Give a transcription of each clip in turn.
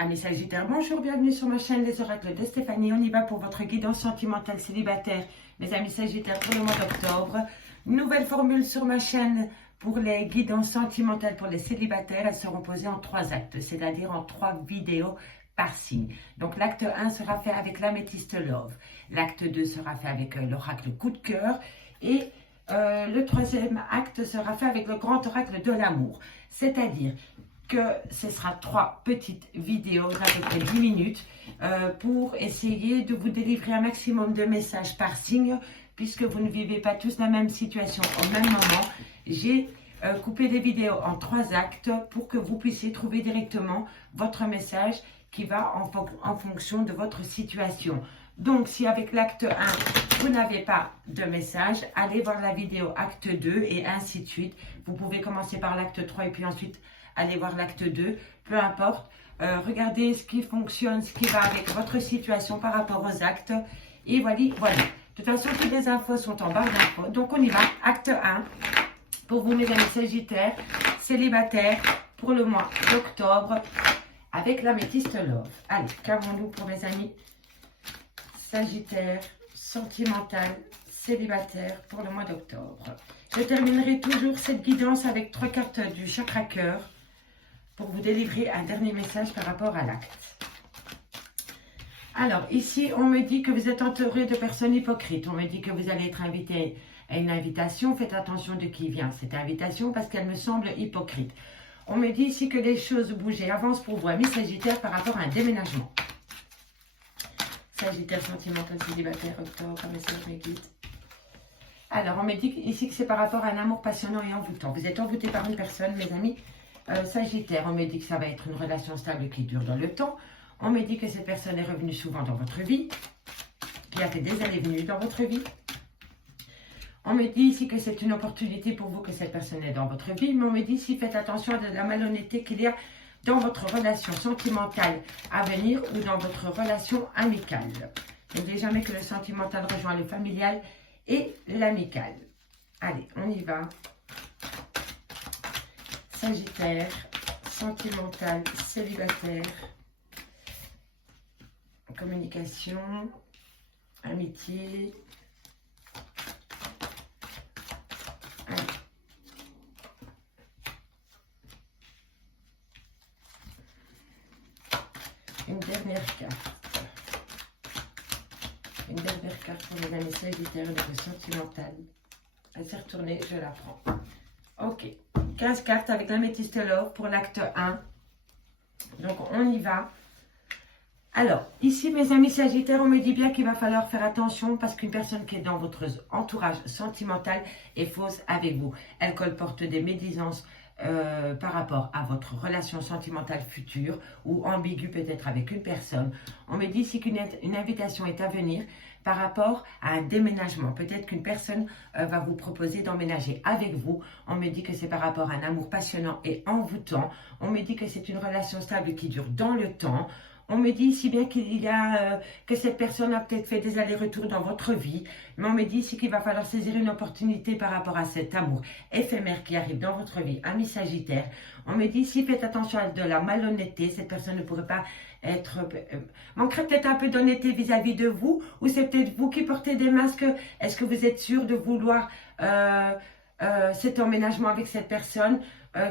Amis Sagittaires, bonjour, bienvenue sur ma chaîne Les Oracles de Stéphanie. On y va pour votre guidance sentimentale célibataire, mes amis Sagittaires, pour le mois d'octobre. Nouvelle formule sur ma chaîne pour les guidances sentimentales pour les célibataires. Elles seront posées en 3 actes, c'est-à-dire en 3 vidéos par signe. Donc l'acte 1 sera fait avec l'améthyste Love. L'acte 2 sera fait avec l'oracle coup de cœur. Et le 3e acte sera fait avec le grand oracle de l'amour. C'est-à-dire que ce sera 3 petites vidéos d'à peu près 10 minutes pour essayer de vous délivrer un maximum de messages par signe, puisque vous ne vivez pas tous la même situation au même moment. J'ai coupé des vidéos en 3 actes pour que vous puissiez trouver directement votre message qui va en fonction de votre situation. Donc, si avec l'acte 1, vous n'avez pas de message, allez voir la vidéo acte 2 et ainsi de suite. Vous pouvez commencer par l'acte 3 et puis ensuite allez voir l'acte 2, peu importe. Regardez ce qui fonctionne, ce qui va avec votre situation par rapport aux actes. Et voilà. De toute façon, toutes les infos sont en barre d'infos. Donc, on y va. Acte 1, pour vous, mes amis Sagittaires, célibataires, pour le mois d'octobre, avec l'améthyste Love. Allez, qu'avons-nous pour mes amis Sagittaires, sentimental, célibataire, pour le mois d'octobre. Je terminerai toujours cette guidance avec 3 cartes du chakra cœur, pour vous délivrer un dernier message par rapport à l'acte. Alors, ici, on me dit que vous êtes entouré de personnes hypocrites. On me dit que vous allez être invité à une invitation. Faites attention de qui vient cette invitation parce qu'elle me semble hypocrite. On me dit ici que les choses bougent et avancent pour vous, amis Sagittaires, par rapport à un déménagement. Sagittaire, sentimental, célibataire, octobre, message, mes guides. Alors, on me dit ici que c'est par rapport à un amour passionnant et envoûtant. Vous êtes envoûté par une personne, mes amis Sagittaire. On me dit que ça va être une relation stable qui dure dans le temps. On me dit que cette personne est revenue souvent dans votre vie, qui a fait des allées-venues dans votre vie. On me dit ici que c'est une opportunité pour vous que cette personne est dans votre vie. Mais on me dit ici, faites attention à la malhonnêteté qu'il y a dans votre relation sentimentale à venir ou dans votre relation amicale. N'oubliez jamais que le sentimental rejoint le familial et l'amical. Allez, on y va. Sagittaire, sentimental, célibataire, communication, amitié. Allez. Une dernière carte. Une dernière carte pour les amis Sagittaires de le sentimental. Elle s'est retournée, je la prends. Ok. 15 cartes avec l'améthyste Love pour l'acte 1. Donc, on y va. Alors, ici, mes amis Sagittaires, on me dit bien qu'il va falloir faire attention parce qu'une personne qui est dans votre entourage sentimental est fausse avec vous. Elle colporte des médisances par rapport à votre relation sentimentale future ou ambiguë peut-être avec une personne. On me dit ici qu'une invitation est à venir par rapport à un déménagement. Peut-être qu'une personne va vous proposer d'emménager avec vous. On me dit que c'est par rapport à un amour passionnant et envoûtant. On me dit que c'est une relation stable qui dure dans le temps. On me dit ici bien qu'il y a que cette personne a peut-être fait des allers-retours dans votre vie, mais on me dit ici qu'il va falloir saisir une opportunité par rapport à cet amour éphémère qui arrive dans votre vie, amis Sagittaire. On me dit ici, faites attention à de la malhonnêteté, cette personne ne pourrait pas être... manquerait peut-être un peu d'honnêteté vis-à-vis de vous, ou c'est peut-être vous qui portez des masques. Est-ce que vous êtes sûr de vouloir cet emménagement avec cette personne,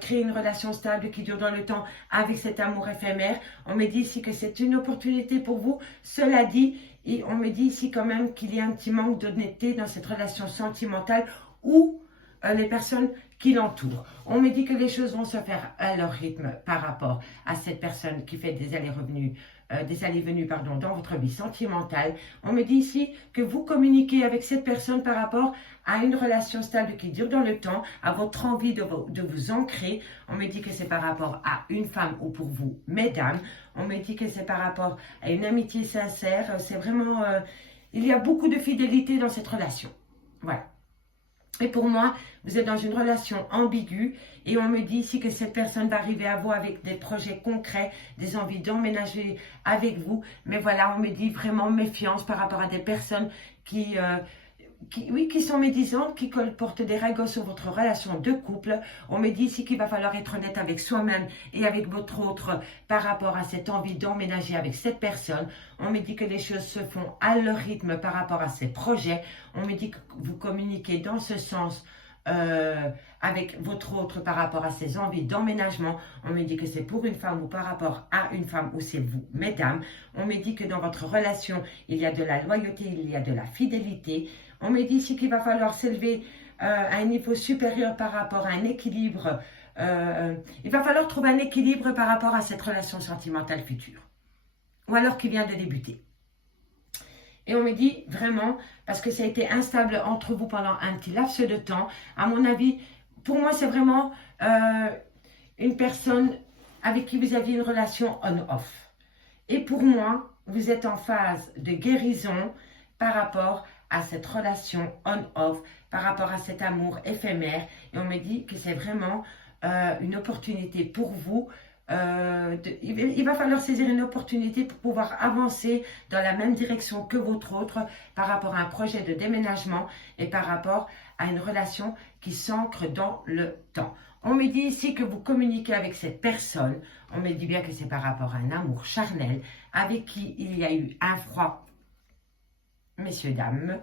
créer une relation stable qui dure dans le temps avec cet amour éphémère? On me dit ici que c'est une opportunité pour vous. Cela dit, et on me dit ici quand même qu'il y a un petit manque d'honnêteté dans cette relation sentimentale ou les personnes qui l'entourent. On me dit que les choses vont se faire à leur rythme par rapport à cette personne qui fait des allées-venues dans votre vie sentimentale. On me dit ici que vous communiquez avec cette personne par rapport à une relation stable qui dure dans le temps, à votre envie de vous ancrer. On me dit que c'est par rapport à une femme ou pour vous, mesdames. On me dit que c'est par rapport à une amitié sincère. C'est vraiment... il y a beaucoup de fidélité dans cette relation. Voilà. Et pour moi, vous êtes dans une relation ambiguë et on me dit ici que cette personne va arriver à vous avec des projets concrets, des envies d'emménager avec vous. Mais voilà, on me dit vraiment méfiance par rapport à des personnes qui qui sont médisantes, qui portent des ragots sur votre relation de couple. On me dit ici qu'il va falloir être honnête avec soi-même et avec votre autre par rapport à cette envie d'emménager avec cette personne. On me dit que les choses se font à leur rythme par rapport à ces projets. On me dit que vous communiquez dans ce sens avec votre autre par rapport à ses envies d'emménagement. On me dit que c'est pour une femme ou par rapport à une femme ou c'est vous, mesdames. On me dit que dans votre relation, il y a de la loyauté, il y a de la fidélité. On me dit ici qu'il va falloir s'élever à un niveau supérieur par rapport à un équilibre. Il va falloir trouver un équilibre par rapport à cette relation sentimentale future. Ou alors qui vient de débuter. Et on me dit vraiment, parce que ça a été instable entre vous pendant un petit laps de temps, à mon avis, pour moi c'est vraiment une personne avec qui vous aviez une relation on-off. Et pour moi, vous êtes en phase de guérison par rapport à cette relation on-off, par rapport à cet amour éphémère. Et on me dit que c'est vraiment une opportunité pour vous. Il va falloir saisir une opportunité pour pouvoir avancer dans la même direction que votre autre par rapport à un projet de déménagement et par rapport à une relation qui s'ancre dans le temps. On me dit ici que vous communiquez avec cette personne. On me dit bien que c'est par rapport à un amour charnel avec qui il y a eu un froid, messieurs, dames.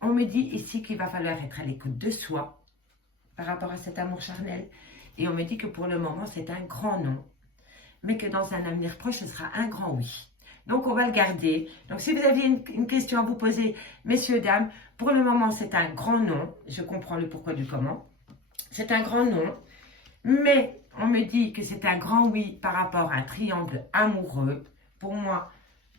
On me dit ici qu'il va falloir être à l'écoute de soi par rapport à cet amour charnel. Et on me dit que pour le moment, c'est un grand non, mais que dans un avenir proche, ce sera un grand oui. Donc, on va le garder. Donc, si vous aviez une question à vous poser, messieurs, dames, pour le moment, c'est un grand non. Je comprends le pourquoi du comment. C'est un grand non, mais on me dit que c'est un grand oui par rapport à un triangle amoureux. Pour moi,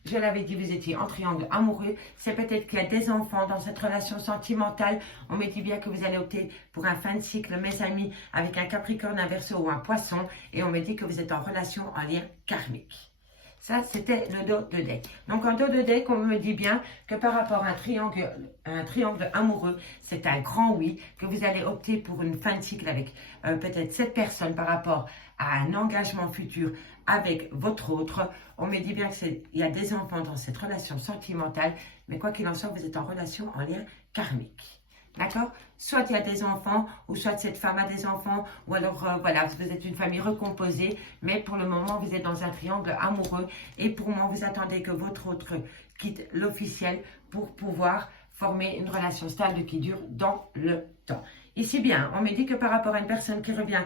je l'avais dit, vous étiez en triangle amoureux. C'est peut-être qu'il y a des enfants dans cette relation sentimentale. On me dit bien que vous allez opter pour un fin de cycle, mes amis, avec un Capricorne, un Verseau ou un Poisson. Et on me dit que vous êtes en relation en lien karmique. Ça, c'était le dos de deck. Donc, en dos de deck, on me dit bien que par rapport à un triangle amoureux, c'est un grand oui, que vous allez opter pour une fin de cycle avec peut-être cette personne par rapport à un engagement futur avec votre autre. On me dit bien qu'il y a des enfants dans cette relation sentimentale, mais quoi qu'il en soit, vous êtes en relation en lien karmique. D'accord? Soit il y a des enfants, ou soit cette femme a des enfants, ou alors voilà, vous êtes une famille recomposée, mais pour le moment, vous êtes dans un triangle amoureux, et pour moi, vous attendez que votre autre quitte l'officiel pour pouvoir former une relation stable qui dure dans le temps. Ici bien, on me dit que par rapport à une personne qui revient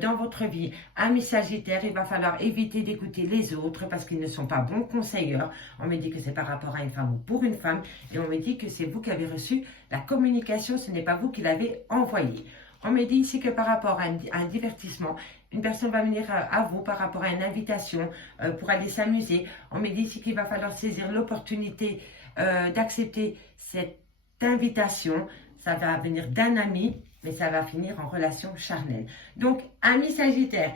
dans votre vie, ami Sagittaire, il va falloir éviter d'écouter les autres parce qu'ils ne sont pas bons conseilleurs. On me dit que c'est par rapport à une femme ou pour une femme. Et on me dit que c'est vous qui avez reçu la communication, ce n'est pas vous qui l'avez envoyée. On me dit ici que par rapport à un divertissement, une personne va venir à vous par rapport à une invitation pour aller s'amuser. On me dit ici qu'il va falloir saisir l'opportunité d'accepter cette invitation. Ça va venir d'un ami, mais ça va finir en relation charnelle. Donc, ami Sagittaire,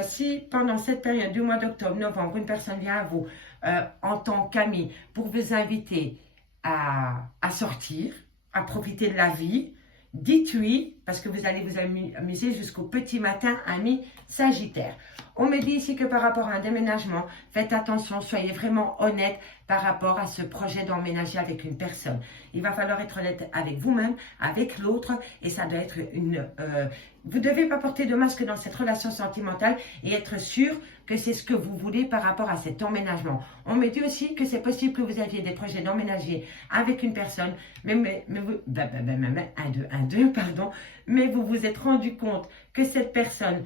si pendant cette période du mois d'octobre, novembre, une personne vient à vous en tant qu'ami pour vous inviter à sortir, à profiter de la vie, dites oui, parce que vous allez vous amuser jusqu'au petit matin, ami Sagittaire. On me dit ici que par rapport à un déménagement, faites attention, soyez vraiment honnête par rapport à ce projet d'emménager avec une personne. Il va falloir être honnête avec vous-même, avec l'autre, et ça doit être une... vous ne devez pas porter de masque dans cette relation sentimentale et être sûr que c'est ce que vous voulez par rapport à cet emménagement. On me dit aussi que c'est possible que vous aviez des projets d'emménager avec une personne, mais vous... pardon, mais vous vous êtes rendu compte que cette personne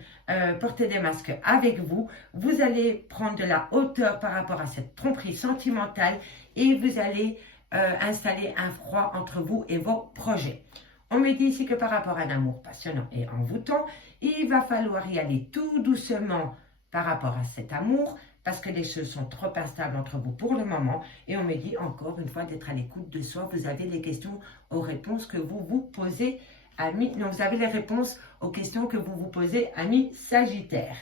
portait des masques avec vous. Vous allez prendre de la hauteur par rapport à cette tromperie sentimentale et vous allez installer un froid entre vous et vos projets. On me dit ici que par rapport à un amour passionnant et envoûtant, il va falloir y aller tout doucement par rapport à cet amour parce que les choses sont trop instables entre vous pour le moment. Et on me dit encore une fois d'être à l'écoute de soi. Vous avez les questions aux réponses que vous vous posez, amis. Non, vous avez les réponses aux questions que vous vous posez, amis Sagittaire.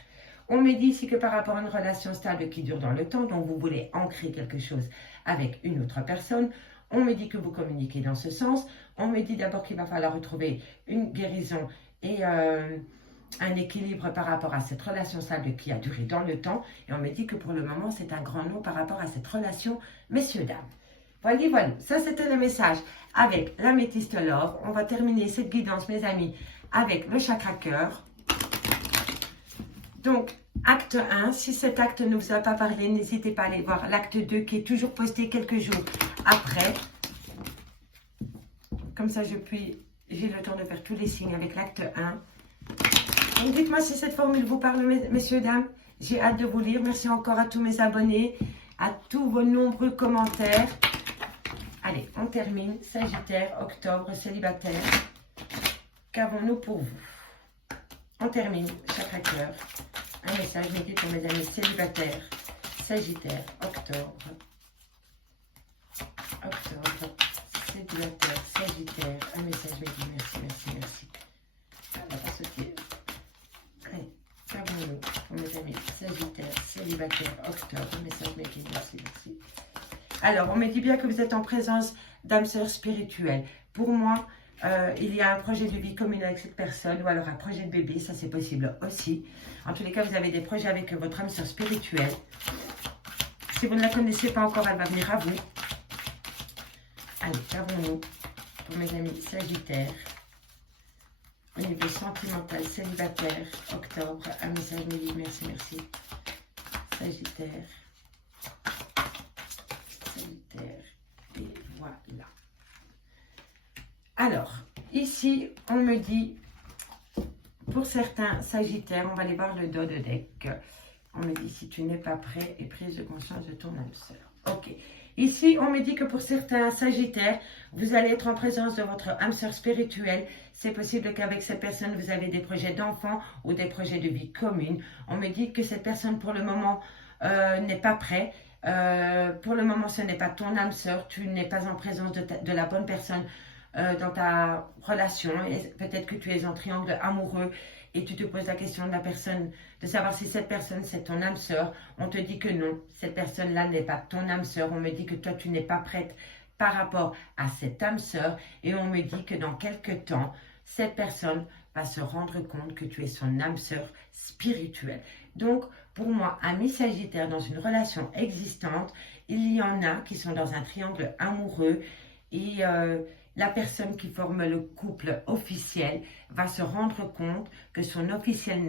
On me dit ici que par rapport à une relation stable qui dure dans le temps, dont vous voulez ancrer quelque chose avec une autre personne, on me dit que vous communiquez dans ce sens. On me dit d'abord qu'il va falloir retrouver une guérison et un équilibre par rapport à cette relation stable qui a duré dans le temps. Et on me dit que pour le moment, c'est un grand non par rapport à cette relation, messieurs, dames. Voilà, voilà. Ça, c'était le message avec l'améthyste l'or. On va terminer cette guidance, mes amis, avec le chakra cœur. Donc, acte 1, si cet acte ne vous a pas parlé, n'hésitez pas à aller voir l'acte 2 qui est toujours posté quelques jours après. Comme ça, j'ai le temps de faire tous les signes avec l'acte 1. Donc, dites-moi si cette formule vous parle, messieurs, dames. J'ai hâte de vous lire. Merci encore à tous mes abonnés, à tous vos nombreux commentaires. Allez, on termine. Sagittaire, octobre, célibataire. Qu'avons-nous pour vous? On termine. Chakra cœur. Un message médié pour mes amis célibataires. Sagittaire, octobre. Octobre, célibataire, Sagittaire. Un message médié. Merci, merci, merci. On va pas sauter. Allez, qu'avons-nous pour mes amis Sagittaire, célibataire, octobre. Un message médié. Merci, merci. Alors, on me dit bien que vous êtes en présence d'âme sœur spirituelle. Pour moi, il y a un projet de vie commune avec cette personne ou alors un projet de bébé, ça c'est possible aussi. En tous les cas, vous avez des projets avec votre âme sœur spirituelle. Si vous ne la connaissez pas encore, elle va venir à vous. Allez, qu'avons-nous pour mes amis Sagittaire? Au niveau sentimental, célibataire, octobre, un message médié, merci, merci. Sagittaire. Et voilà. Alors, ici, on me dit, pour certains Sagittaires, on va aller voir le dos de deck. On me dit, si tu n'es pas prêt et prise de conscience de ton âme sœur. Ok. Ici, on me dit que pour certains Sagittaires, vous allez être en présence de votre âme sœur spirituelle. C'est possible qu'avec cette personne, vous avez des projets d'enfants ou des projets de vie commune. On me dit que cette personne, pour le moment, n'est pas prête. Pour le moment, ce n'est pas ton âme sœur, tu n'es pas en présence de la bonne personne dans ta relation. Peut-être que tu es en triangle amoureux et tu te poses la question de la personne, de savoir si cette personne c'est ton âme sœur. On te dit que non, cette personne-là n'est pas ton âme sœur. On me dit que toi, tu n'es pas prête par rapport à cette âme sœur. Et on me dit que dans quelques temps, cette personne va se rendre compte que tu es son âme sœur spirituelle. Donc, pour moi, amis Sagittaire, dans une relation existante, il y en a qui sont dans un triangle amoureux et la personne qui forme le couple officiel va se rendre compte que son officiel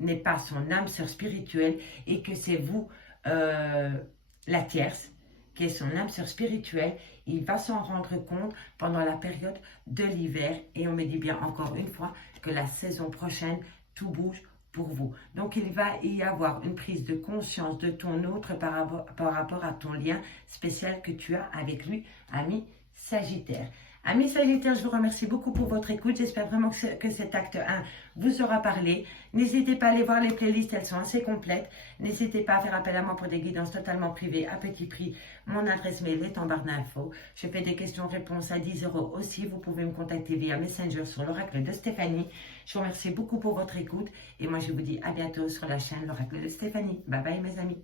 n'est pas son âme sœur spirituelle et que c'est vous, la tierce, qui est son âme sœur spirituelle. Il va s'en rendre compte pendant la période de l'hiver et on me dit bien encore une fois que la saison prochaine, tout bouge pour vous. Donc, il va y avoir une prise de conscience de ton autre par rapport à ton lien spécial que tu as avec lui, ami Sagittaire. Amis Sagittaire, je vous remercie beaucoup pour votre écoute. J'espère vraiment que cet acte 1 vous aura parlé. N'hésitez pas à aller voir les playlists, elles sont assez complètes. N'hésitez pas à faire appel à moi pour des guidances totalement privées à petit prix. Mon adresse mail est en barre d'infos. Je fais des questions-réponses à 10 € aussi. Vous pouvez me contacter via Messenger sur l'oracle de Stéphanie. Je vous remercie beaucoup pour votre écoute. Et moi, je vous dis à bientôt sur la chaîne l'oracle de Stéphanie. Bye bye mes amis.